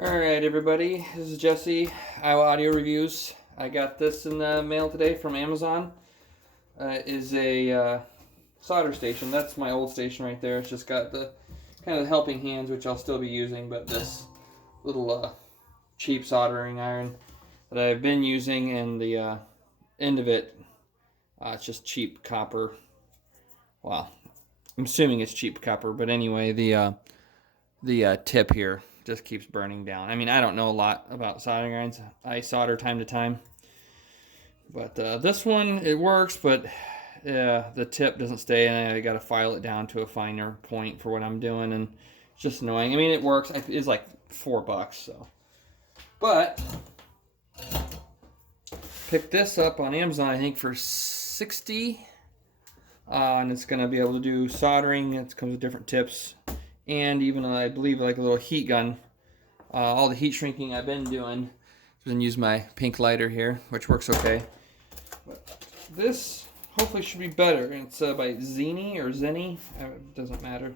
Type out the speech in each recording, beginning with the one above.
Alright everybody, this is Jesse, Iowa Audio Reviews. I got this in the mail today from Amazon. It is a solder station. That's my old station right there. It's just got the kind of the helping hands, which I'll still be using, but this little cheap soldering iron that I've been using, and the end of it, it's just cheap copper. Well, I'm assuming it's cheap copper, but anyway, the tip here just keeps burning down. I mean, I don't know a lot about soldering irons. I solder time to time. But this one, it works, but the tip doesn't stay, and I got to file it down to a finer point for what I'm doing, and it's just annoying. I mean, it works. It's like $4, so. But picked this up on Amazon, I think, for $60. And it's going to be able to do soldering. It comes with different tips. And even, I believe, like a little heat gun. All the heat shrinking I've been doing. I've been using my pink lighter here, which works okay. But this hopefully should be better. It's by Zeny or Zeny. It doesn't matter.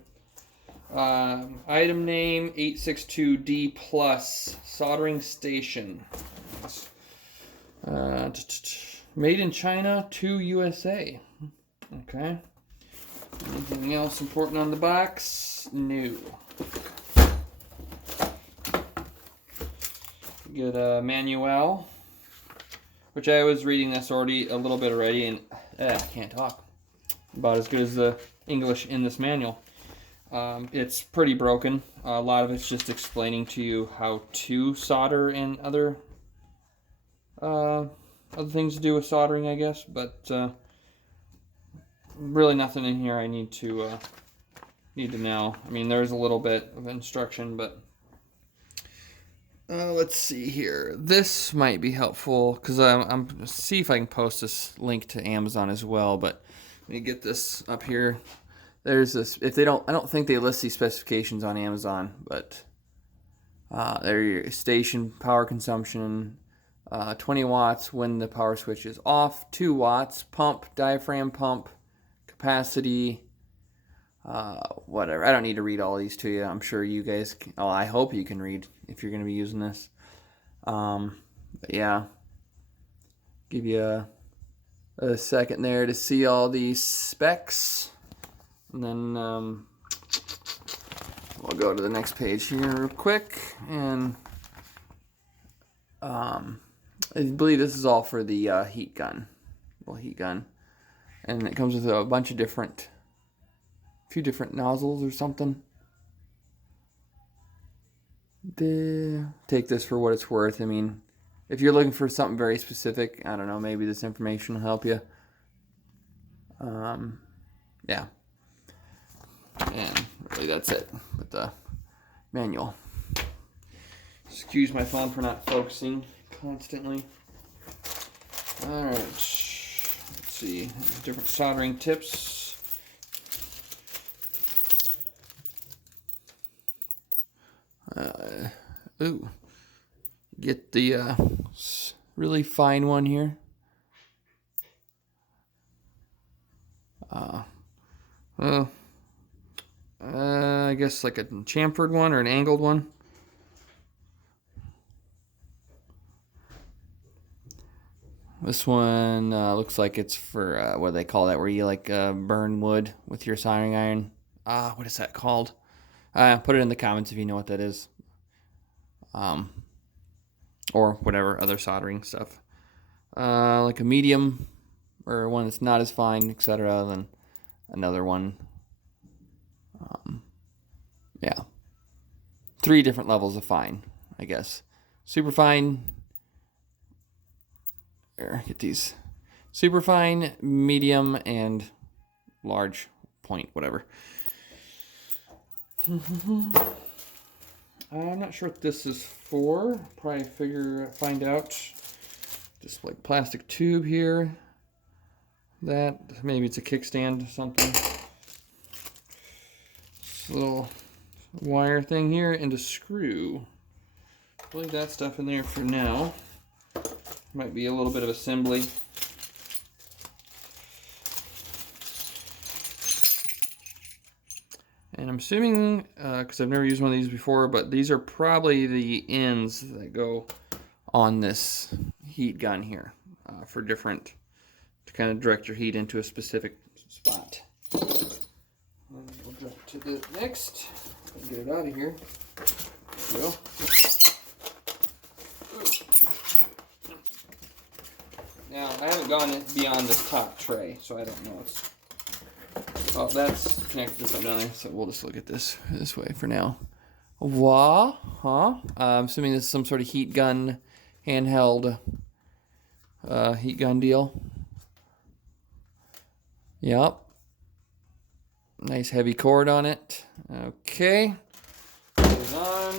Item name 862D Plus Soldering Station. Made in China to USA. Okay. Anything else important on the box? No. Get a manual, which I was reading this already a little bit already, and I can't talk. About as good as the English in this manual. It's pretty broken. A lot of it's just explaining to you how to solder and other things to do with soldering, I guess. But really nothing in here I need to know. I mean, there's a little bit of instruction, but let's see here. This might be helpful because I'm see if I can post this link to Amazon as well. But let me get this up here. There's this. If they don't, I don't think they list these specifications on Amazon, but there your station power consumption. 20 watts when the power switch is off. 2 watts pump, diaphragm pump. Capacity, whatever. I don't need to read all these to you. I'm sure you guys can, oh, I hope you can read if you're going to be using this. But yeah, give you a second there to see all these specs, and then we'll go to the next page here real quick. And I believe this is all for the heat gun, little heat gun. And it comes with a bunch of few different nozzles or something. Take this for what it's worth. I mean, if you're looking for something very specific, I don't know, maybe this information will help you. Yeah. And really that's it with the manual. Excuse my phone for not focusing constantly. Alright. See, different soldering tips. Get the really fine one here. I guess like a chamfered one or an angled one. This one looks like it's for, what do they call that, where you like burn wood with your soldering iron. What is that called? Put it in the comments if you know what that is. Or whatever other soldering stuff. Like a medium, or one that's not as fine, etc. Then another one. Yeah. 3 different levels of fine, I guess. Super fine. There, get these. Super fine, medium, and large point, whatever. I'm not sure what this is for. Probably find out. Just like plastic tube here. That, maybe it's a kickstand or something. This little wire thing here and a screw. Leave that stuff in there for now. Might be a little bit of assembly. And I'm assuming, because I've never used one of these before, but these are probably the ends that go on this heat gun here for different, to kind of direct your heat into a specific spot. And we'll jump to the next. Get it out of here. There we go. Now, I haven't gone beyond this top tray, so I don't know what's... Oh, that's connected to something down there, so we'll just look at this way for now. Wah, huh? I'm assuming this is some sort of heat gun, handheld heat gun deal. Yep. Nice heavy cord on it. Okay. Goes on.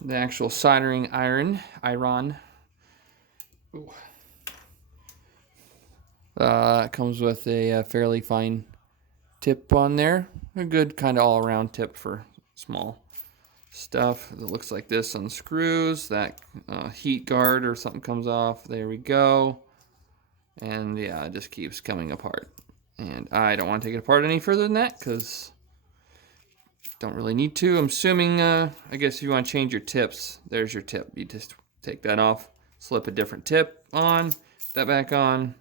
The actual soldering iron. Ooh. It comes with a fairly fine tip on there. A good kind of all-around tip for small stuff. It looks like this unscrews. That heat guard or something comes off. There we go. And yeah, it just keeps coming apart. And I don't want to take it apart any further than that because don't really need to. I'm assuming, I guess if you want to change your tips, there's your tip. You just take that off, slip a different tip on, that back on,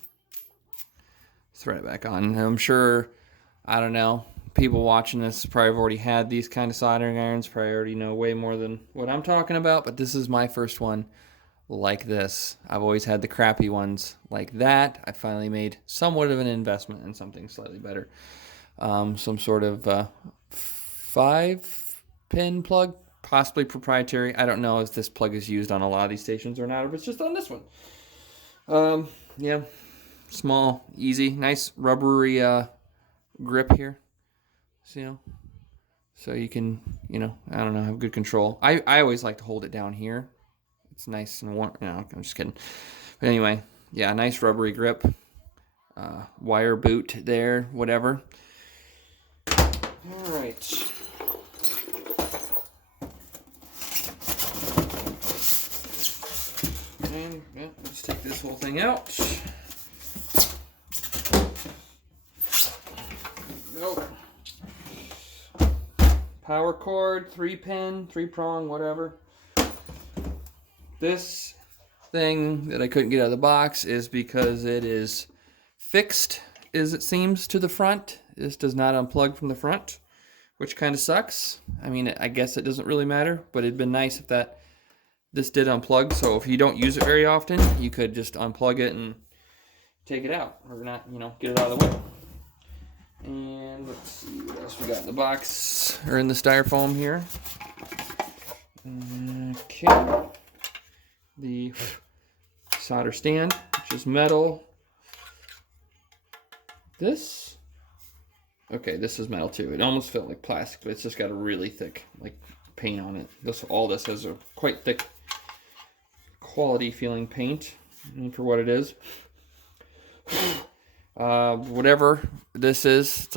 thread it back on. And I'm sure, I don't know, people watching this probably have already had these kind of soldering irons, probably already know way more than what I'm talking about, but this is my first one like this. I've always had the crappy ones like that. I finally made somewhat of an investment in something slightly better. Some sort of 5-pin plug, possibly proprietary. I don't know if this plug is used on a lot of these stations or not, or if it's just on this one. Yeah, small, easy, nice rubbery grip here. So you can, I don't know, have good control. I always like to hold it down here. It's nice and warm. No, I'm just kidding. But anyway, yeah, nice rubbery grip. Wire boot there, whatever. All right. And let's take this whole thing out. There we go. Power cord, 3-pin, 3-prong, whatever. This thing that I couldn't get out of the box is because it is fixed, as it seems, to the front. This does not unplug from the front, which kind of sucks. I mean, I guess it doesn't really matter, but it'd been nice if this did unplug. So if you don't use it very often, you could just unplug it and take it out, or not, get it out of the way. And let's see what else we got in the box, or in the styrofoam here. Okay. The solder stand, which is metal. This is metal too. It almost felt like plastic, but it's just got a really thick paint on it. All this has a quite thick quality feeling paint for what it is. Whatever this is,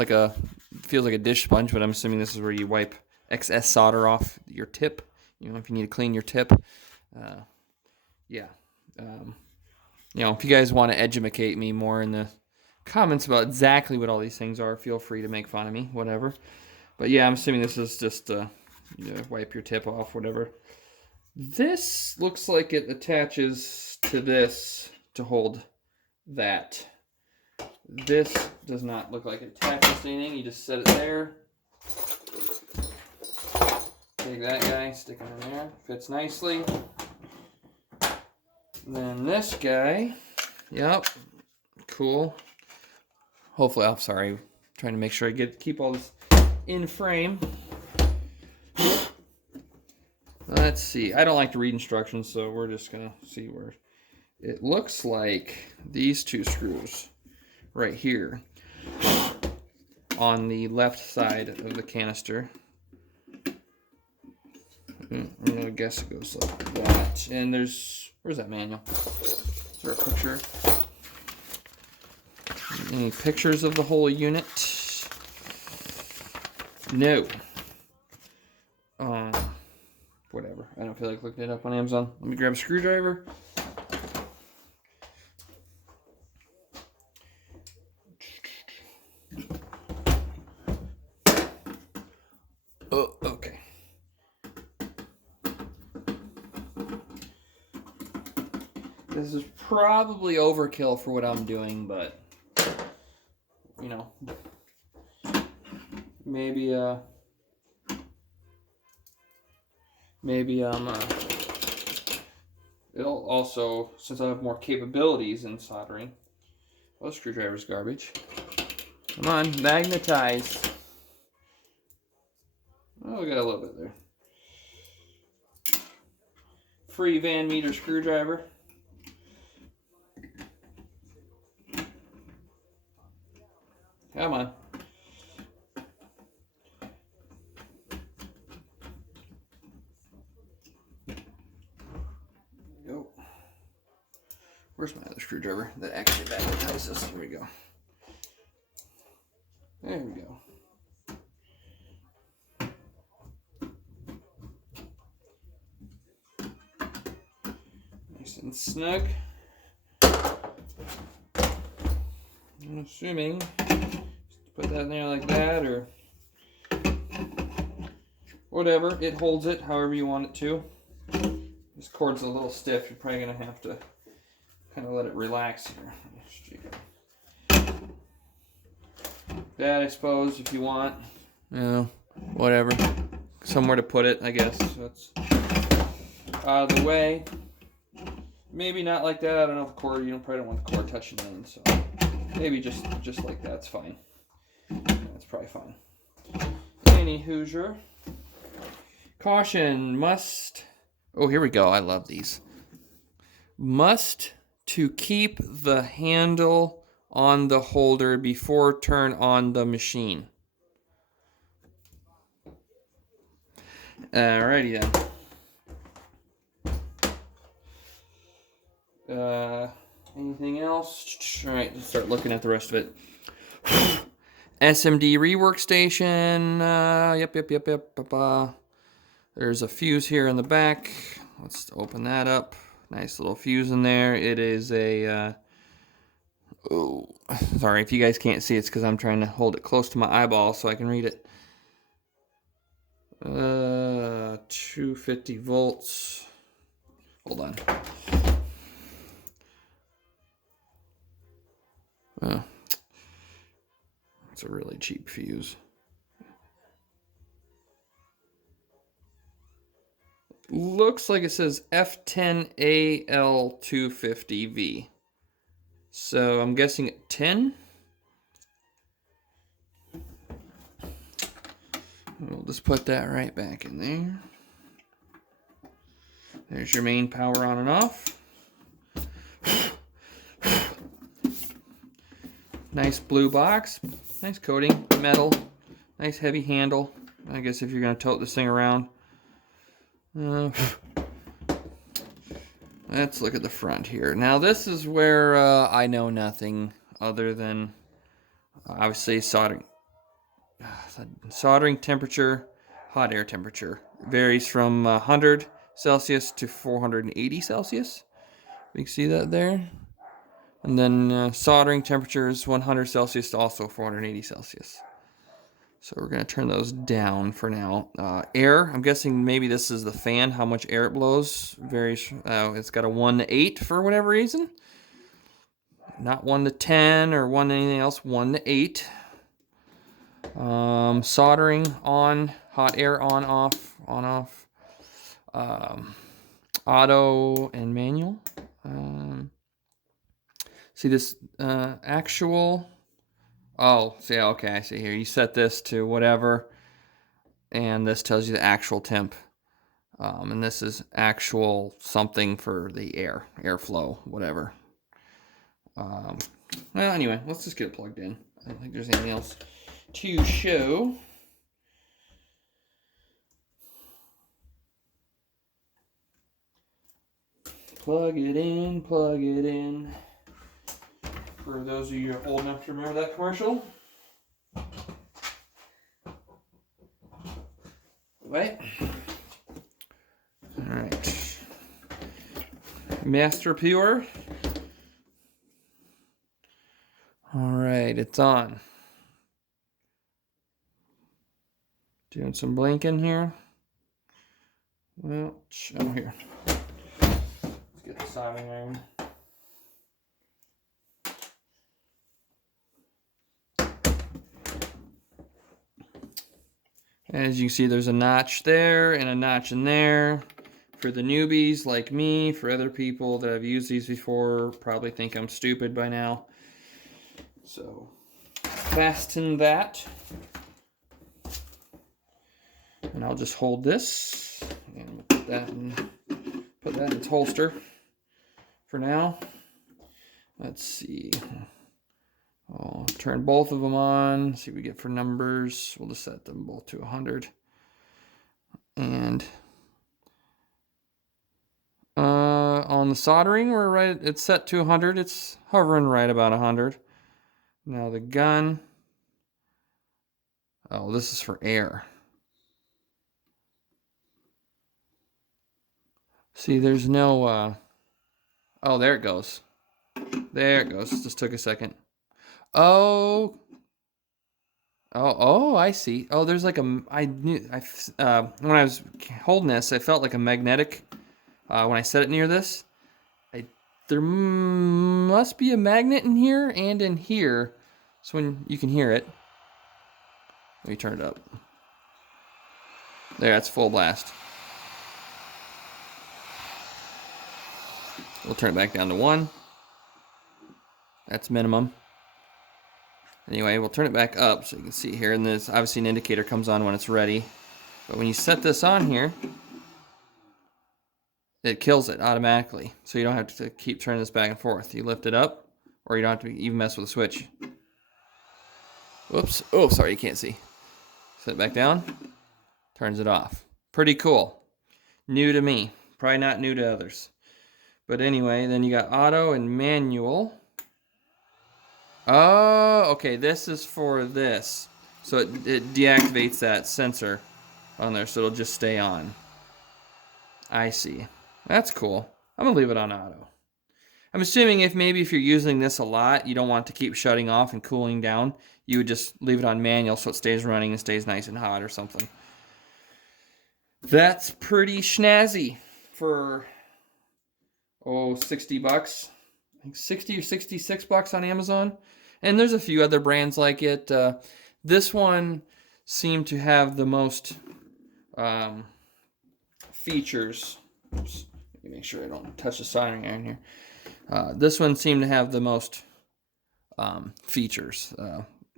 feels like a dish sponge, but I'm assuming this is where you wipe excess solder off your tip. If you need to clean your tip. Yeah. If you guys want to educate me more in the comments about exactly what all these things are, feel free to make fun of me, whatever. But yeah, I'm assuming this is just wipe your tip off, whatever. This looks like it attaches to this to hold that. This does not look like it attaches to anything. You just set it there. Take that guy, stick it in there. Fits nicely. Then this guy, yep, cool. Hopefully, I'm sorry, trying to make sure I keep all this in frame. Let's see. I don't like to read instructions, so we're just gonna see where it looks like these two screws right here on the left side of the canister. I'm gonna guess it goes like that. And where's that manual? Is there a picture? Any pictures of the whole unit? No. Whatever. I don't feel like looking it up on Amazon. Let me grab a screwdriver. Oh, okay. This is probably overkill for what I'm doing, but you know, maybe it'll also, since I have more capabilities in soldering. Well, screwdriver's garbage. Come on, magnetize. Oh, we got a little bit there. Free Van Meter screwdriver. Come on. Go. Where's my other screwdriver that actually magnetizes? Here we go. There we go. Nice and snug. I'm assuming put that in there like that, or whatever. It holds it however you want it to. This cord's a little stiff. You're probably going to have to kind of let it relax here. That, I suppose, if you want. You know, whatever. Somewhere to put it, I guess. That's out of the way. Maybe not like that. I don't know if the cord, probably don't want the cord touching in, so maybe just like that's fine. That's probably fine. Any Hoosier. Caution, must. Oh, here we go. I love these. Must to keep the handle on the holder before turn on the machine. Alrighty then. Anything else? Alright, let's start looking at the rest of it. SMD rework station. Yep. There's a fuse here in the back. Let's open that up. Nice little fuse in there. It is a... oh, sorry if you guys can't see it. It's because I'm trying to hold it close to my eyeball so I can read it. 250 volts. Hold on. Oh, it's a really cheap fuse. Looks like it says F10AL250V. So I'm guessing 10. We'll just put that right back in there. There's your main power on and off. Nice blue box. Nice coating. Metal. Nice heavy handle. I guess if you're going to tote this thing around. Let's look at the front here. Now this is where I know nothing other than obviously soldering temperature, hot air temperature. Varies from 100 Celsius to 480 Celsius. You can see that there. And then soldering temperature is 100 Celsius to also 480 Celsius. So we're going to turn those down for now. Air, I'm guessing maybe this is the fan, how much air it blows. Varies. It's got a 1 to 8 for whatever reason. Not 1 to 10 or 1 to anything else, 1 to 8. Soldering on, hot air on, off. Auto and manual. See this actual... Oh, see, okay, I see here. You set this to whatever, and this tells you the actual temp. And this is actual something for the airflow, whatever. Well, anyway, let's just get it plugged in. I don't think there's anything else to show. Plug it in. For those of you who are old enough to remember that commercial. Right. Alright. Master Pure. Alright, it's on. Doing some blinking here. Well, oh, here. Let's get the soldering iron. As you can see, there's a notch there and a notch in there. For the newbies like me, for other people that have used these before, probably think I'm stupid by now. So, fasten that. And I'll just hold this and put that in its holster for now. Let's see. I'll turn both of them on. See what we get for numbers. We'll just set them both to 100. And on the soldering, we're right. It's set to 100. It's hovering right about 100. Now the gun. Oh, this is for air. See, there's no, oh, there it goes. There it goes. Just took a second. Oh, I see. Oh, there's like when I was holding this, I felt like a magnetic, when I set it near this. There must be a magnet in here and in here. So when you can hear it. Let me turn it up. There, that's full blast. We'll turn it back down to 1. That's minimum. Anyway, we'll turn it back up so you can see here. And there's obviously an indicator comes on when it's ready. But when you set this on here, it kills it automatically. So you don't have to keep turning this back and forth. You lift it up, or you don't have to even mess with the switch. Whoops. Oh, sorry, you can't see. Set it back down. Turns it off. Pretty cool. New to me. Probably not new to others. But anyway, then you got auto and manual. Oh, okay, this is for this. So it deactivates that sensor on there, so it'll just stay on. I see. That's cool. I'm gonna leave it on auto. I'm assuming if you're using this a lot, you don't want to keep shutting off and cooling down, you would just leave it on manual so it stays running and stays nice and hot or something. That's pretty snazzy for 60 bucks. I think 60 or 66 bucks on Amazon. And there's a few other brands like it. This one seemed to have the most features. Oops, let me make sure I don't touch the soldering iron here. This one seemed to have the most features.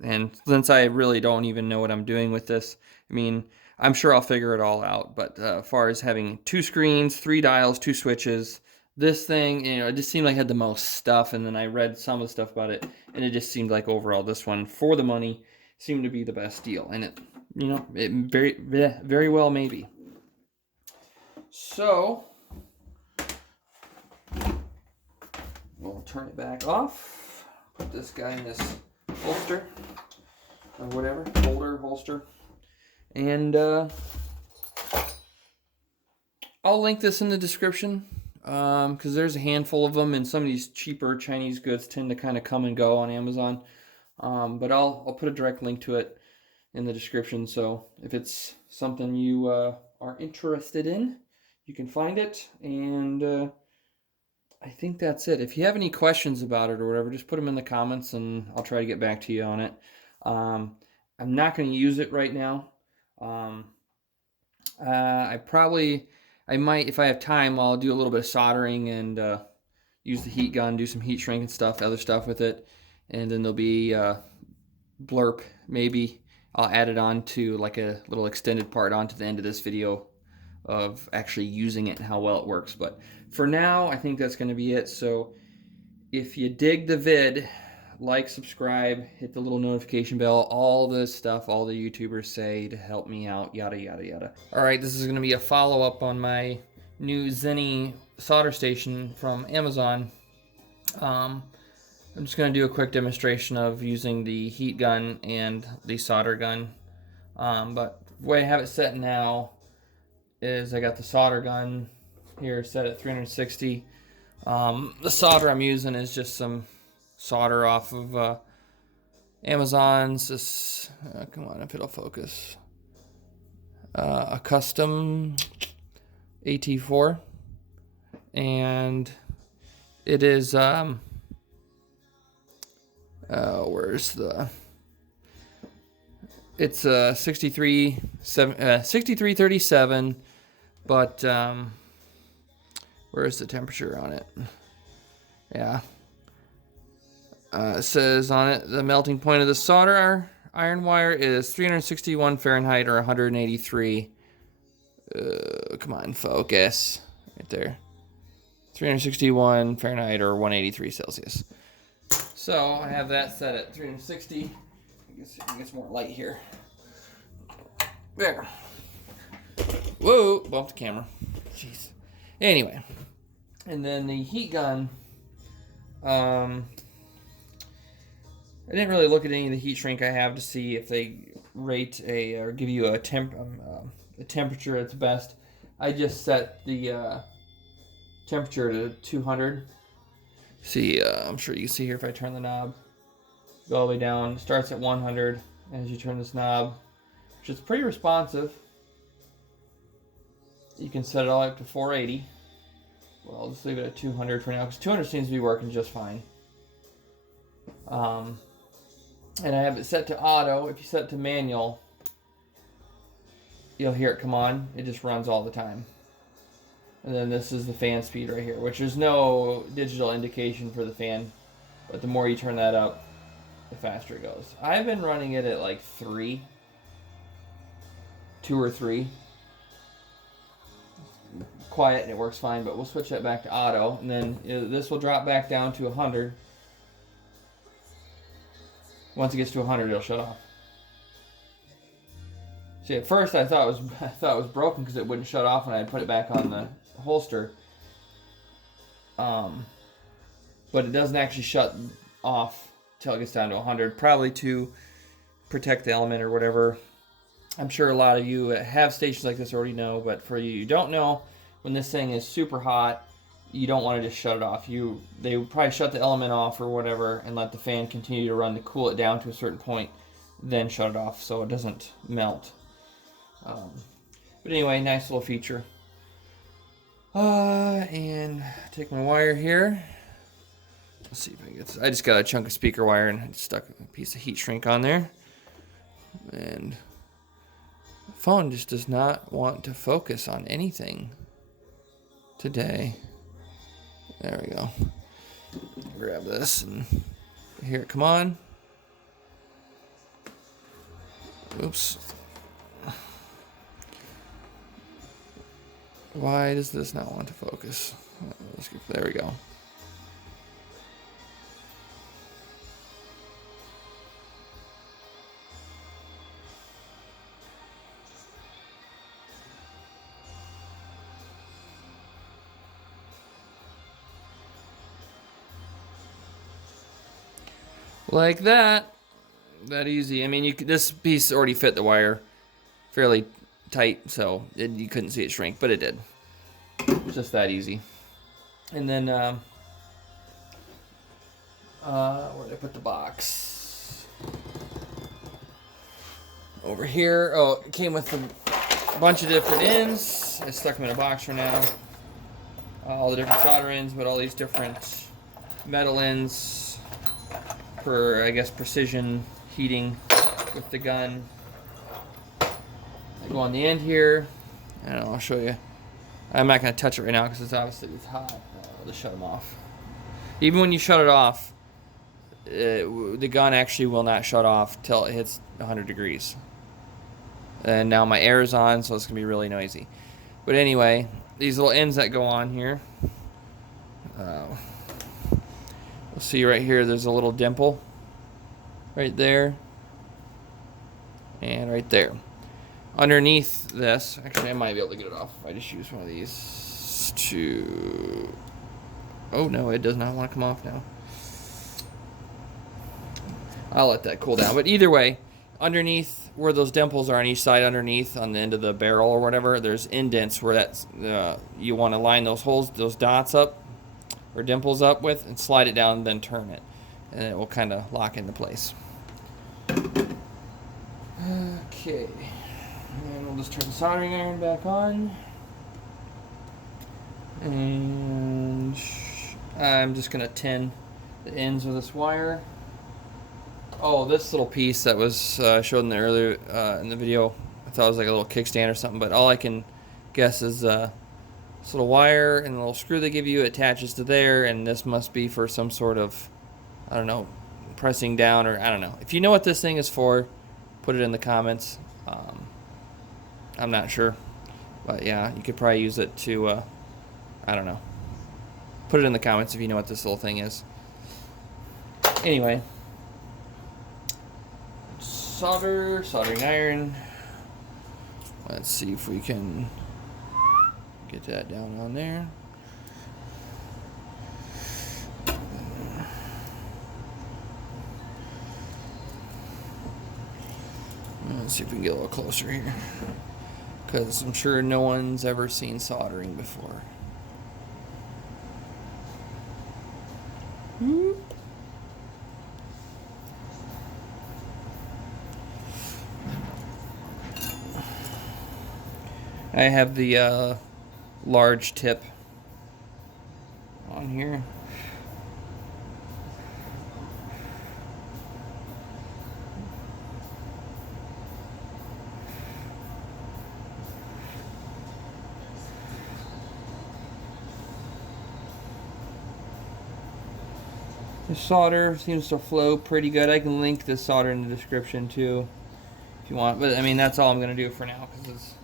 And since I really don't even know what I'm doing with this, I mean, I'm sure I'll figure it all out. But as far as having 2 screens, 3 dials, 2 switches, this thing, it just seemed like it had the most stuff. And then I read some of the stuff about it, and it just seemed like overall this one, for the money, seemed to be the best deal. And it, it very well may be. So, we'll turn it back off. Put this guy in this holster, or whatever, holster. And I'll link this in the description. Because there's a handful of them, and some of these cheaper Chinese goods tend to kind of come and go on Amazon. But I'll put a direct link to it in the description, so if it's something you are interested in, you can find it. And I think that's it. If you have any questions about it or whatever, just put them in the comments, and I'll try to get back to you on it. I'm not going to use it right now. I might, if I have time, I'll do a little bit of soldering and use the heat gun, do some heat shrink and stuff, other stuff with it. And then there'll be blurb. Maybe I'll add it on to like a little extended part onto the end of this video of actually using it and how well it works. But for now, I think that's going to be it. So if you dig the vid, like, subscribe, hit the little notification bell, all the stuff all the YouTubers say to help me out, yada, yada, yada. All right, this is going to be a follow-up on my new Zeny solder station from Amazon. I'm just going to do a quick demonstration of using the heat gun and the solder gun. But the way I have it set now is I got the solder gun here set at 360. The solder I'm using is just some solder off of Amazon's. Come on, if it'll focus. a custom AT4, and it is where's the? It's 6337, but where's the temperature on it? Yeah. It says on it the melting point of the solder iron wire is 361 Fahrenheit or 183. Come on, focus. Right there. 361 Fahrenheit or 183 Celsius. So I have that set at 360. I guess it gets more light here. There. Whoa, bumped the camera. Jeez. Anyway. And then the heat gun. I didn't really look at any of the heat shrink I have to see if they rate or give you a temperature at the best. I just set the temperature to 200. See, I'm sure you can see here if I turn the knob. Go all the way down. It starts at 100 as you turn this knob, which is pretty responsive. You can set it all up to 480. Well, I'll just leave it at 200 for now because 200 seems to be working just fine. And I have it set to auto. If you set it to manual, you'll hear it come on. It just runs all the time. And then this is the fan speed right here, which there's no digital indication for the fan, but the more you turn that up, the faster it goes. I've been running it at like 2 or 3. Quiet and it works fine, but we'll switch that back to auto, and then this will drop back down to 100. Once it gets to 100, it'll shut off. See, at first I thought it was broken because it wouldn't shut off when I put it back on the holster. But it doesn't actually shut off till it gets down to 100, probably to protect the element or whatever. I'm sure a lot of you have stations like this already know, but for you who don't know, when this thing is super hot, you don't want to just shut it off. They would probably shut the element off or whatever and let the fan continue to run to cool it down to a certain point, then shut it off so it doesn't melt. But anyway, nice little feature. And take my wire here. Let's see if I get. I just got a chunk of speaker wire and stuck a piece of heat shrink on there. And the phone just does not want to focus on anything today. There we go. Grab this and hear it come on. Oops. Why does this not want to focus? There we go. Like that. That easy. I mean, this piece already fit the wire fairly tight, so you couldn't see it shrink, but it did. It's just that easy. And then, where did I put the box? Over here. Oh, it came with a bunch of different ends. I stuck them in a box for now. All the different solder ends, but all these different metal ends for, I guess, precision heating with the gun. I go on the end here, and I'll show you. I'm not going to touch it right now because it's hot. I'll just shut them off. Even when you shut it off, the gun actually will not shut off till it hits 100 degrees. And now my air is on, so it's going to be really noisy. But anyway, these little ends that go on here. You'll see right here, there's a little dimple. Right there. And right there. Underneath this, actually I might be able to get it off if I just use one of these to... Oh no, it does not want to come off now. I'll let that cool down. But either way, underneath where those dimples are on each side, underneath on the end of the barrel or whatever, there's indents where that's you want to line those holes, those dots up, or dimples up with, and slide it down and then turn it. And it will kind of lock into place. Okay. And we'll just turn the soldering iron back on. And I'm just going to tin the ends of this wire. Oh, this little piece that was showed in the earlier in the video, I thought it was like a little kickstand or something, but all I can guess is this little wire and the little screw they give you attaches to there, and this must be for some sort of, I don't know, pressing down, or I don't know. If you know what this thing is for, put it in the comments. I'm not sure, but yeah, you could probably use it to, I don't know. Put it in the comments if you know what this little thing is. Anyway. Soldering iron. Let's see if we can get that down on there. Let's see if we can get a little closer here, because I'm sure no one's ever seen soldering before. I have the large tip on here. The solder seems to flow pretty good. I can link this solder in the description too, if you want. But I mean, that's all I'm gonna do for now, because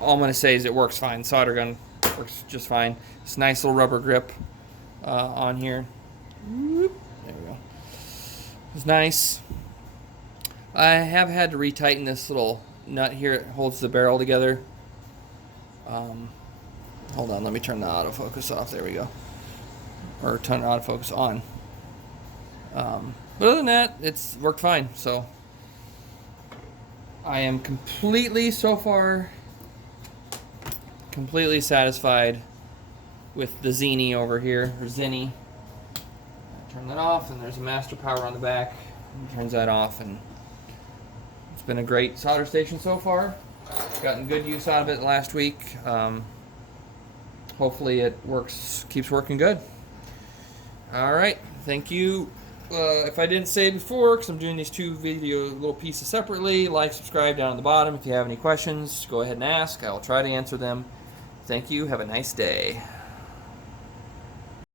all I'm gonna say is it works fine. Solder gun works just fine. It's a nice little rubber grip on here. There we go. It's nice. I have had to retighten this little nut here. It holds the barrel together. Hold on, let me turn the autofocus off. There we go. Or turn the autofocus on. But other than that, it's worked fine. So I am completely, so far, completely satisfied with the Zeny over here, or Zeny. Turn that off, and there's a master power on the back. Turns that off, and it's been a great solder station so far. Gotten good use out of it last week. Hopefully it keeps working good. All right, thank you. If I didn't say it before, because I'm doing these two video little pieces separately, like, subscribe down at the bottom. If you have any questions, go ahead and ask. I will try to answer them. Thank you. Have a nice day.